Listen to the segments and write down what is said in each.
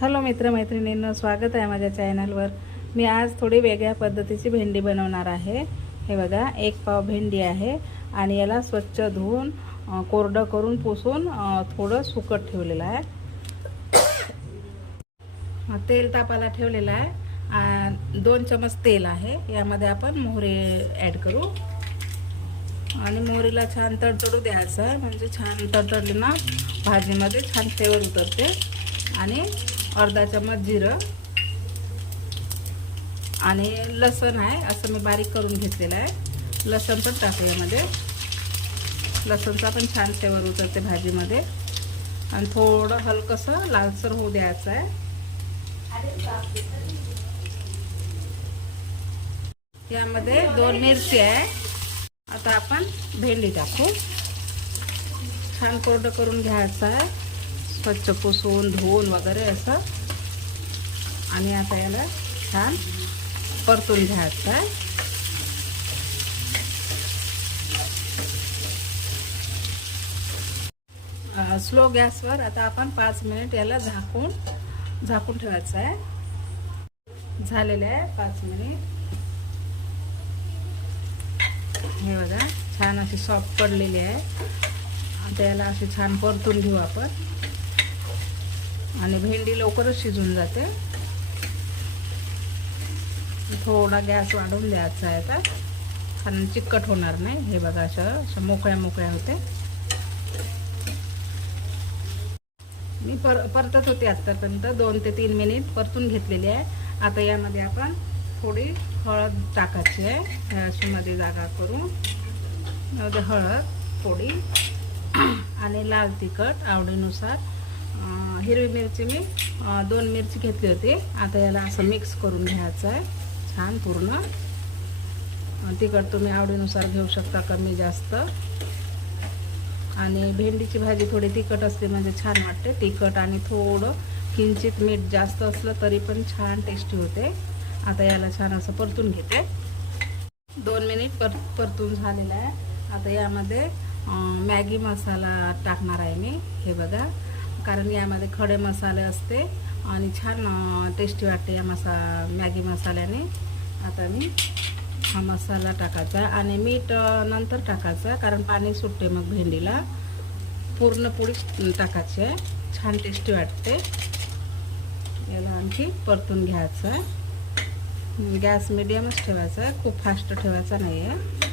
Hello मित्रमैत्रिणींनो स्वागत आहे माझ्या चॅनलवर. मी आज थोडी वेगळ्या पद्धतीची भेंडी बनवणार आहे. हे बघा एक पाव भेंडी आहे आणि याला स्वच्छ धुवून कोरडं करून पुसून थोडं सुकट ठेवलेलं आहे. तेल तापाला ठेवलेलं आहे. दोन चमच तेल आहे. यामध्ये आपण मोहरी ॲड करू. आणि मोहरीला छान तडतडू द्यायचं आहे. म्हणजे छान तडतडली ना भाजीमध्ये छान फ्लेवर उतरते. आणि अर्धा चमच जिरं. आणि लसण आहे असं मी बारीक करून घेतलेलं आहे. लसण पण टाकू यामध्ये. लसणचा पण छान फ्लेवर उतरते भाजीमध्ये. आणि थोडं हलकंसं लालसर होऊ द्यायचं आहे. यामध्ये दोन मिरची आहे. आता आपण भेंडी टाकू. छान कोरडं करून घ्यायचं आहे. स्वच्छ पुसून धुवून वगैरे असं. आणि आता याला छान परतून घ्यायचं आहे. स्लो गॅसवर आता आपण पाच मिनिट याला झाकून झाकून ठेवायचं आहे. झालेलं आहे पाच मिनिट. हे बघा छान अशी सॉफ्ट पडलेली आहे. आता याला अशी छान परतून घेऊ आपण. आणि भेंडी लवकरच शिजून जाते. थोडा गॅस वाढवून द्यायचा आहे आता. कारण चिकट होणार नाही. हे बघा अशा अशा मोकळ्या मोकळ्या होते. मी पर परतत होते आत्तापर्यंत. दोन ते तीन मिनिट परतून घेतलेली आहे. आता यामध्ये आपण थोडी हळद टाकायची आहे. अशी मध्ये जागा करून. हळद थोडी आणि लाल तिखट आवडीनुसार हिरवी मिरची मी दोन मिरची घेतली होती. आता याला असं मिक्स करून घ्यायचं आहे. छान पूर्ण. तिखट तुम्ही आवडीनुसार घेऊ शकता कमी जास्त. आणि भेंडीची भाजी थोडी तिखट असते म्हणजे छान वाटते. तिखट आणि थोडं किंचित मीठ जास्त असलं तरी पण छान टेस्टी होते. आता याला छान असं परतून घेते. दोन मिनिट पर परतून झालेलं आहे. आता यामध्ये मॅगी मसाला टाकणार आहे मी. हे बघा. कारण यामध्ये खडे मसाले असते आणि छान टेस्टी वाटते या मसा मॅगी मसाल्याने. आता मी हा मसाला टाकायचा आणि मीठ नंतर टाकायचं कारण पाणी सुटते मग भेंडीला. पूर्ण पोळी टाकायची आहे. छान टेस्टी वाटते. याला आणखी परतून घ्यायचं आहे. गॅस मिडियमच ठेवायचा आहे. खूप फास्ट ठेवायचा नाही आहे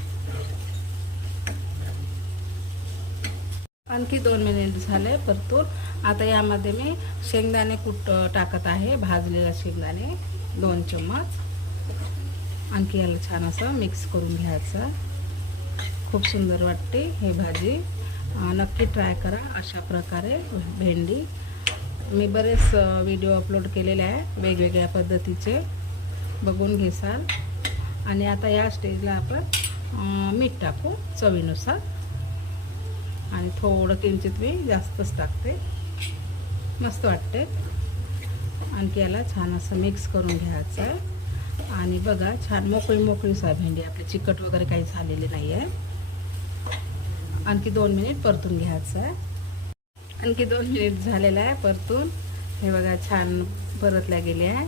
आणखी दोन मिनिट झाले परतून. आता यामध्ये मी शेंगदाणे कुट टाकत आहे भाजलेला शेंगदाणे दोन चम्मच. आणखी याला छान असं मिक्स करून घ्यायचं. खूप सुंदर वाटते हे भाजी. नक्की ट्राय करा अशा प्रकारे भेंडी. मी बरेच व्हिडिओ अपलोड केलेले आहे वेगवेगळ्या पद्धतीचे. बघून घेसाल. आणि आता या स्टेजला आपण मीठ टाकू चवीनुसार. आणि थोडं किंचित मी जास्तच टाकते. मस्त वाटते आणखी याला छान असं मिक्स करून घ्यायचं आहे. आणि बघा छान मोकळी मोकळी सा भेंडी आपली चिकट वगैरे काही झालेली नाही आहे आणखी दोन मिनिट परतून घ्यायचं आहे. आणखी दोन मिनिट झालेलं आहे परतून. हे बघा छान परतल्या गेले आहे.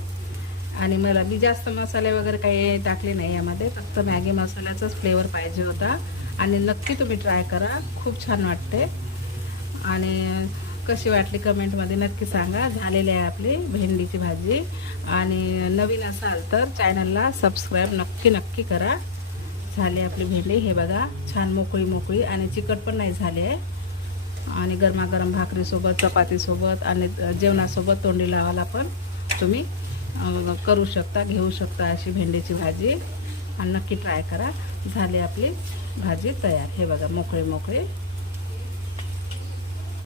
आणि मला बी जास्त मसाले वगैरे काही टाकले नाही यामध्ये. फक्त मॅगी मसाल्याचाच फ्लेवर पाहिजे होता. आणि नक्की तुम्ही ट्राय करा. खूप छान वाटते. आणि कशी वाटली कमेंटमध्ये नक्की सांगा. झालेली आहे आपली भेंडीची भाजी. आणि नवीन असाल तर चॅनलला सबस्क्राईब नक्की नक्की करा. झाली आपली भेंडी. हे बघा छान मोकळी मोकळी आणि चिकट पण नाही झाली आहे. आणि गरमागरम भाकरीसोबत चपातीसोबत आणि जेवणासोबत तोंडी लावायला पण तुम्ही करू शकता घेऊ शकता अशी भेंडीची भाजी. आणि नक्की ट्राय करा. झाले आपली भाजी तयार. हे बघा मोकळे मोकळे